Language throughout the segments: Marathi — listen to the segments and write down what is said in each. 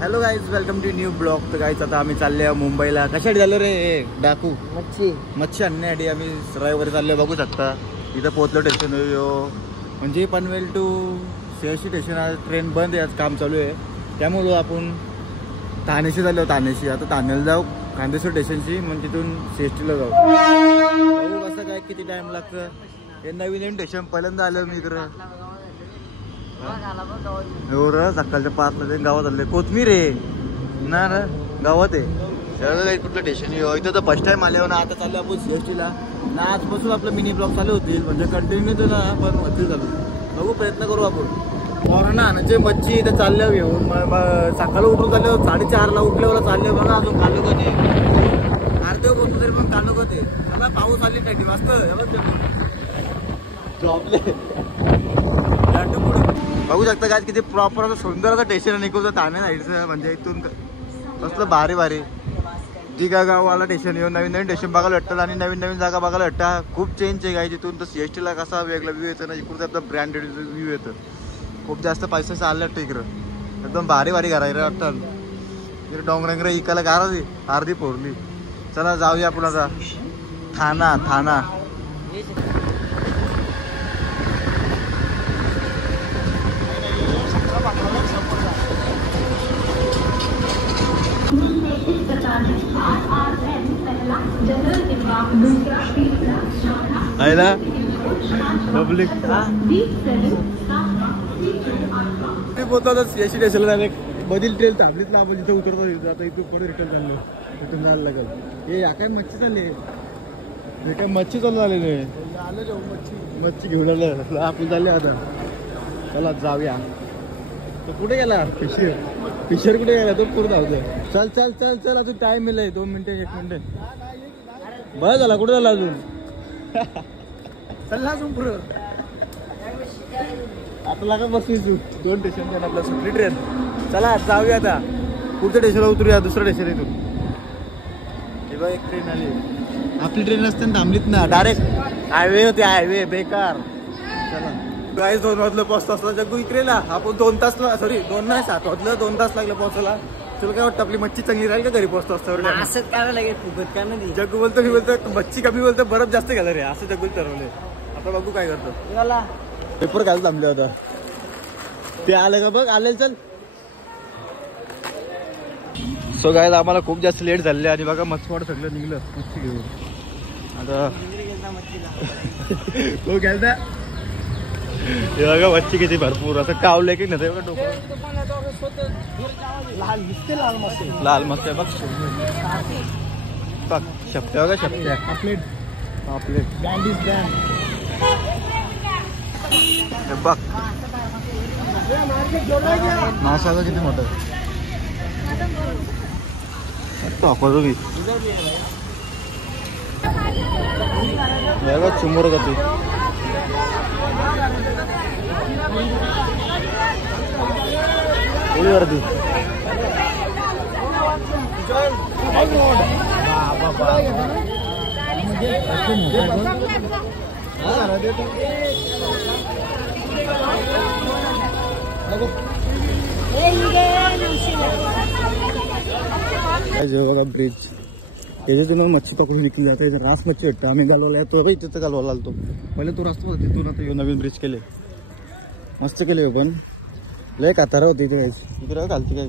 Hello guys, welcome to new blog. तर गाईज आता आम्ही चालले मुंबईला. कशासाठी चाललो रे? डाकू मच्छी आणण्यासाठी आम्ही सराय वगैरे चाललो. बघू शकता इथं पोहोचलो स्टेशन. म्हणजे पनवेल टू सीएसटी स्टेशन. आज ट्रेन बंद आहे, आज काम चालू आहे. त्यामुळं आपण ठाणेशी चाललो. ठाणेशी आता ठाण्याला जाऊ, खांदेश्वर स्टेशनची, मग तिथून सीएसटीला जाऊ. बघू कसं काय, किती टाइम लागतं. हे नवीन स्टेशन पहिल्यांदा आलं मी इकडं. एवढं सकाळच्या 5ला ते गावात आले. कोथमीर आहे ना गावात आहे. सगळं काही कुठलं स्टेशन इथं तर फर्स्ट टाइम आल्यावर ना. आता चालू आपण सीएसटीला ना. आजपासून आपलं मिनी ब्लॉग चालू होतील, म्हणजे कंटिन्यू तो ना पण होतील चालू. बघू, प्रयत्न करू आपण. कोरोना म्हणजे मच्छी इथं चालल्या घेऊन सकाळी उठून चालल्यावर 4:30ला उठल्यावर चालले. बघा अजून कालू कधी अर्धे होतो तरी पण कालू कधी सगळा पाऊस आले टाकी मस्त बघू शकता काय किती प्रॉपर असं सुंदर असं स्टेशन निघून ठाणे साईडचं. म्हणजे इथून कसलं भारी भारी दिघा गाववाला स्टेशन येऊन नवीन नवीन स्टेशन बघायला भेटतात आणि नवीन नवीन जागा बघायला भेटतात. खूप चेंज आहे काय. तिथून तर सीएसटीला कसा वेगळा व्ह्यू येतं ना, इकडून एकदम ब्रँडेड व्ह्यू येतं. खूप जास्त पैसे चालले वाटतं इकडं. एकदम भारी भारी घरा वाटतात. इकडे डोंगरांगरं इकायला गारा ती अर्धी फोडली. चला जाऊया आपण आता ठाणा. ठाणा आहे ना पब्लिक. ते बोलतात सीएसटी स्टेशनला मधील ट्रेन थांबलीत ना, आपण जिथं उतरतो. आता इथून पुढे रिटर्न चाललो, रिटर्न जायला लागेल. हे या काय मच्छी चालली, हे काय मच्छी चालू झालेले. मच्छी घेऊन आलं आपण चालले आता. चला जाऊया. तो कुठे गेला फिशर कुठे गेला? तो पुढे धावतोय. चल चल चल चल, अजून टाइम मिळेल 2 मिनिटं 1 मिनिट. बरं झाला, कुठे झाला अजून? चल अजून पुढं. आता लागा बसू 2 स्टेशन आपला सुटली ट्रेन. चला जाऊया आता पुढच्या स्टेशनला उतरूया. दुसरं स्टेशन इथून किंवा एक ट्रेन आली. आपली ट्रेन असताना थांबलीत ना, डायरेक्ट हायवे होते. हायवे बेकार. चला गाईस, 2 वाजलं पोहोचता असला जग्गू इकडेला. आपण 2 तासला, सॉरी 2 नाही 7 वाजलं, 2 तास लागलं पोहोचायला. तुला काय वाटतं आपली मच्छी चांगली राहील का घरी पोहोचतो असतं? असं काय लागेल फुकट काय नाही. जग्गू बोलतो, मी बोलतो मच्छी कमी, बोलतो बरफ जास्त घाला रे, असं जग्गू ठरवलंय. आता बघू काय करतो. पेपर घाल थांबले होता ते. आलं का बघ, आले. चल. सो गाईस, आम्हाला खूप जास्त लेट झाले आणि बघा मच्छीवाड सगळं निघलं मच्छी घेऊन. आता तो गेलता. हे बघा मच्छी किती भरपूर असं कावलंय की नाही बघा डोकं. लाल मस्त आहे बघ. बघ शपट्या बघा, शपट्या. पापलेट बघ. मासा किती मोठा टाकतो मी. चुमोर गती वरती. बघा ब्रिज, त्याच्यातून मच्छी पकडून विकली जाते. रास मच्छी भेटतं. आम्ही घालवला तो तिथं घालवायला आलतो. पहिले तो रस्ता होता तिथून, आता नवीन ब्रिज केले, मस्त केले. पण लय कातारा होती इथे. इकडे घालते काय.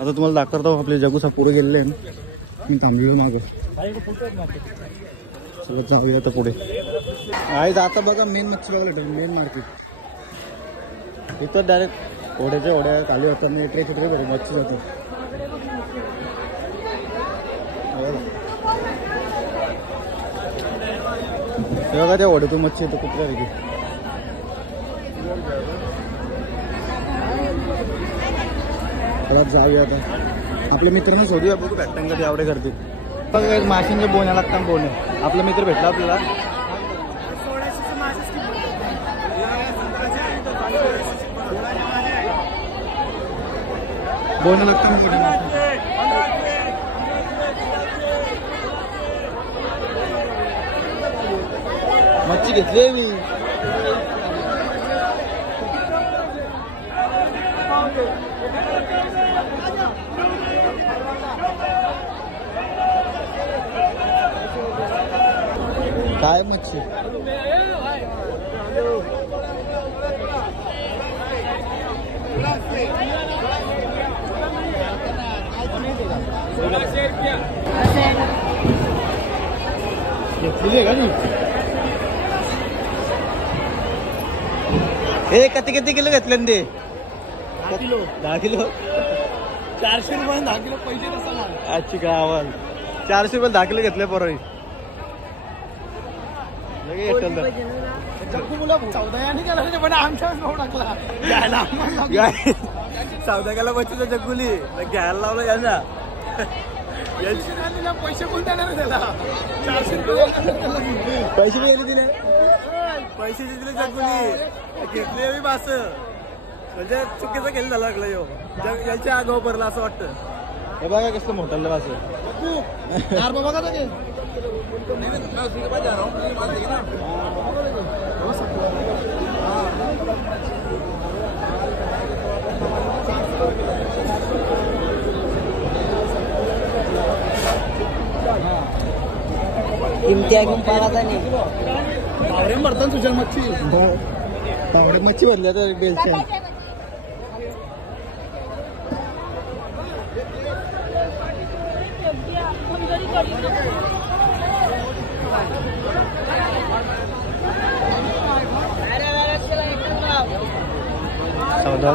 आता तुम्हाला दाखवतो आपले जगूसा पुढे गेलेले आहे. मी थांबलो मागं. सगळं जाऊया आता पुढे. आहे आता बघा मेन मच्छी बघायला मेन मार्केट. इथं डायरेक्ट ओढ्याच्या ओढ्या खाली होतात नाही. ट्रेक घरी मच्छी जातात. बघा त्या ओढ्यातून मच्छी येतो कुठल्या रे. जाऊया आता. आपल्या मित्रांना शोधूया, बघू भेटतां का ते आवडे करतील. बघा माशांच्या बोन्या लागतात. बोने आपला मित्र भेटला आपल्याला. बोन्या लागतात. मच्छी घेतली मी. काय मच्छी हे किती किलो घेतले ते 10 किलो 10 किलो 400 रुपये 10 किलो पैसे नसतात. आजची गावाल 400 रुपये 10 किलो घेतले पोराई चौदा गेला बच्चीचा जगुली घ्यायला लावलं यांना पैसे कोण देणार त्याला पैसे गेले तिने पैसे दिले जगुली घेतली मी बास म्हणजे चुकीचं केलं झालं लागलं यो याच्या आगाव भरला असं वाटतं. हे बघा कसं मोठं बास बघा किमती आहे पाहता नाही पावरे भरतात तुझ्या मच्छी पावरे मच्छी भरल्या तर बेलच्या चौदा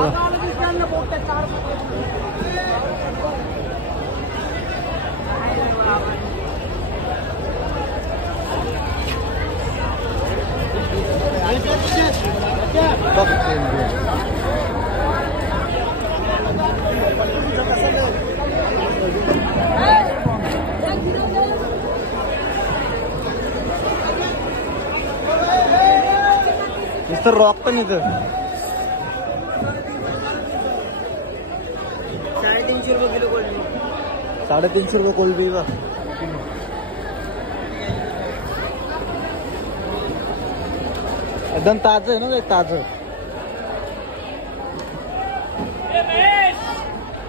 नुसतं रॉक पण इथं 350 रुपये किलो कोल्ड 350 रुपये कोलबी बा एकदम ताजं आहे ना ते ताजं.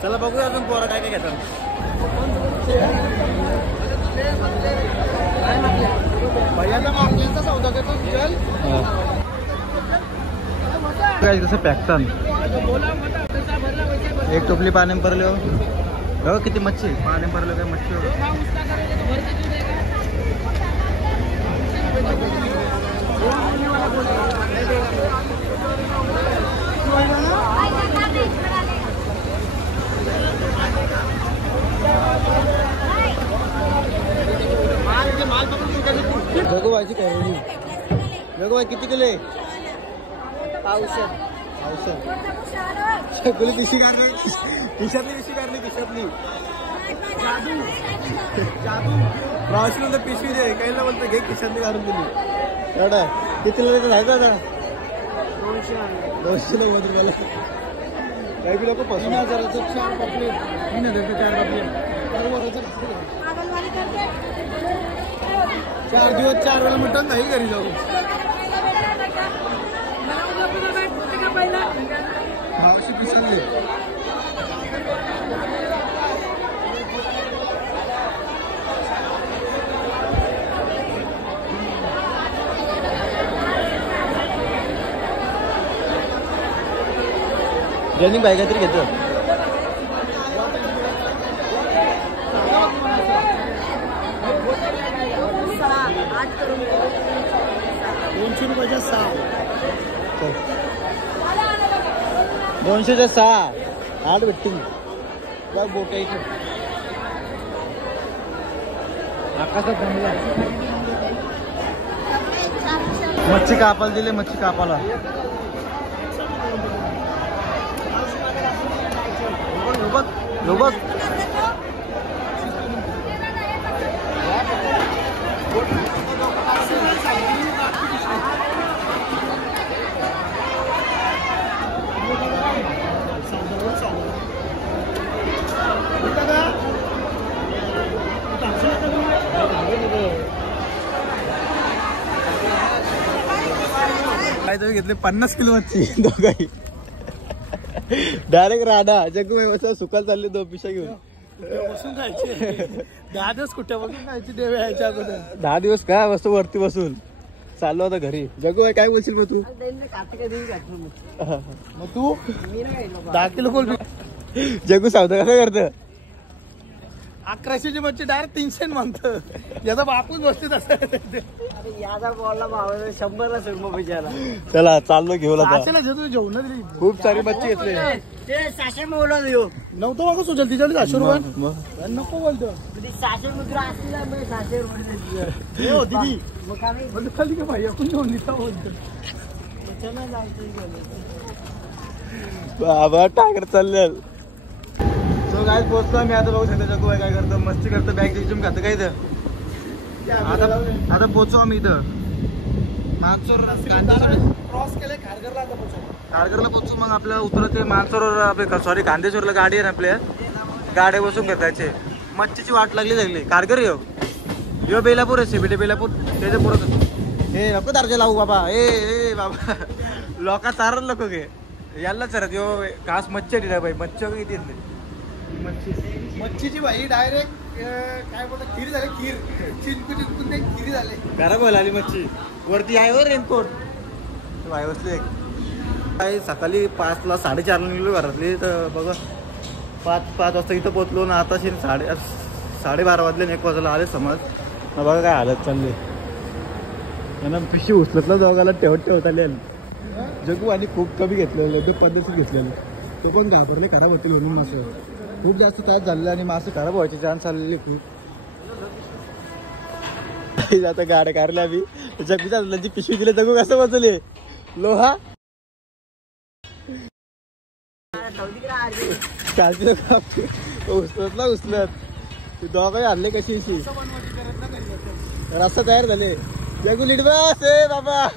चला बघूया अजून पोरं काय काय घेतात. कसं पॅकतान एक टोपली पाणी भरले हो किती मच्छी पाणी भरलं काय मच्छी हो. जगोबाईची करोडी जगोबाई किती किलो आहे औषध सगळी पिशी काढली खिशातली पिशी काढली खिशातली रावशी म्हणतो पिशवी दे काहीला बोलतो घे खिशातली काढून दिली एवढा कितीला देतो आहे का आता 200 रुपयाला काही बी लोक 3,000चं 4 पापलेट 3,000चं 4 पापलेट 4 दिवस 4 वेळा मटण नाही घरी जाऊ मावशी पिशवी ज्यांनी बाय काहीतरी घेतो 200 रुपयाच्या 6 200च्या 6 8 भेटतील बघ बोट आहे इथे आकाशात जमला मच्छी कापाला दिले मच्छी कापाला बघ काय तुम्ही घेतले 50 किलो मच्छी दोघाही डायरेक्ट राडा जग्गू भाई सुकाल चालले 2 पिशा घेऊन बसून खायचे 10 दिवस कुठे बसून खायचे देव यायच्या अगोदर 10 दिवस काय वस्तू वरती बसून चाललो होता घरी. जग्गू भाई काय बोलशील मग तू? मग तू 10 किलो कोलबी जग्गू सावधा कसा करतं? 1100ची मच्छी डायरेक्ट 300 म्हणतं. याचा बापूच बसते तसं. याचा बॉलला भाव 100ला मग बिचारा. चला चाललो घेऊन आता. जेवण दिली खूप सारी मच्छी घेतली. ते 600 बोलवलं देऊ नव्हतं मग सुचल तिच्याकडे 600 रुपये नको बोलतो 600 रुपये असतील 600 रुपये हो दीदी मग काय खाली का भाई आपण घेऊन निघा बोलतो बाबा टाकर चालले. सो काय पोहोचतो मी आता. बघू शकतो जग्गू भाई काय करतो मस्ती करतो बॅग जिम खातं काय इथं. आता पोहोचू आम्ही इथं मानसरोवर क्रॉस केले खारघरला पोहोचू. मग आपल्या उतरत ते मानसरोवर आपले सॉरी कांदेश्वरला गाडी आहे ना आपल्या गाड्या बसून घेतायचे. मच्छीची वाट लागली कारगर यो बेलापूर आहे सीबीटी बेलापूर त्याच्या पुढं. हे नको दारजे लावू बाबा ए बाबा लोका चारच लोक घे याला चरत यो खास मच्छी आहे भाई. मच्छी वगैरे किती येत मच्छीची भाई डायरेक्ट काय बोलतात खीर झाले खीर चिंकून ते खीर झाले. खराब व्हायला आली मच्छी. वरती आहे वर रेनकोट वाय बसले. काय सकाळी 5ला 4:30ला निघलो घरातली तर बघा 5 वाजता इथं पोचलो ना. आता 12:30 वाजले 1 वाजला आले समज ना. बघा काय हालत चालली त्यांना पिशी उचलतला दोघाला ठेवत आले. जग्गू आणि खूप कमी घेतलेलं एकदम पद्धतशीर घेतलेलं. तो पण घाबरले खराब होतील म्हणून. असं खूप जास्त तास झालेलं आणि मासे खराब व्हायचे चान्स आलेले खूप. आता गाड्या काढल्या मी जग्गूची पिशवी दिले. जग्गू कसं बसले लोहा उचलत दोघाही हल्ले कशी रस्ता तयार झाले. जग्गू लीड बस बाबा.